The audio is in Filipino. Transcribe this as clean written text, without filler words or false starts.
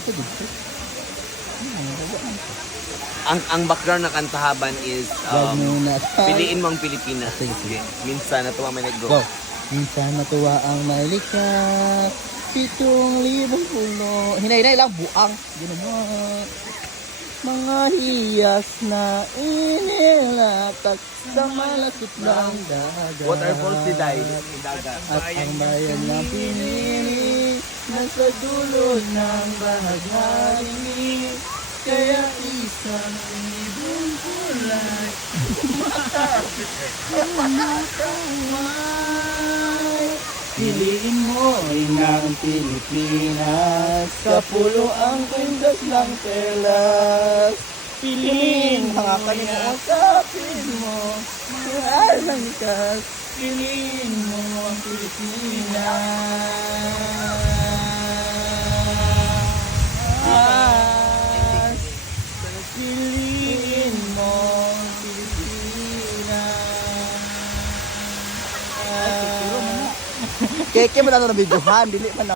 Ito dito. Ang background ng kantahaban is Wag muna tayo. piliin mo ang Pilipinas. Sige, sige. Minsan natuwa may nag-go. Go. Minsan natuwa ang mailikap. 7,000 puno. Hinay-hinay lang, buang. Ginawa. Mga hiyas na inilatag sa malapit ng dagat. Waterfalls si Day. Dagat. At ang bayan na pinili nasa dulo ng bahagari. Kaya isang ibon kulay umataway. Piliin mo rin ang Pilipinas, sa pulo ang kundas ng telas. Piliin hangakan mo, usapin mo, mahal ng ikas. Piliin mo ang Pilipinas. Piliin mo ang Pilipinas. Keke mo na ito na videohan, dili man na.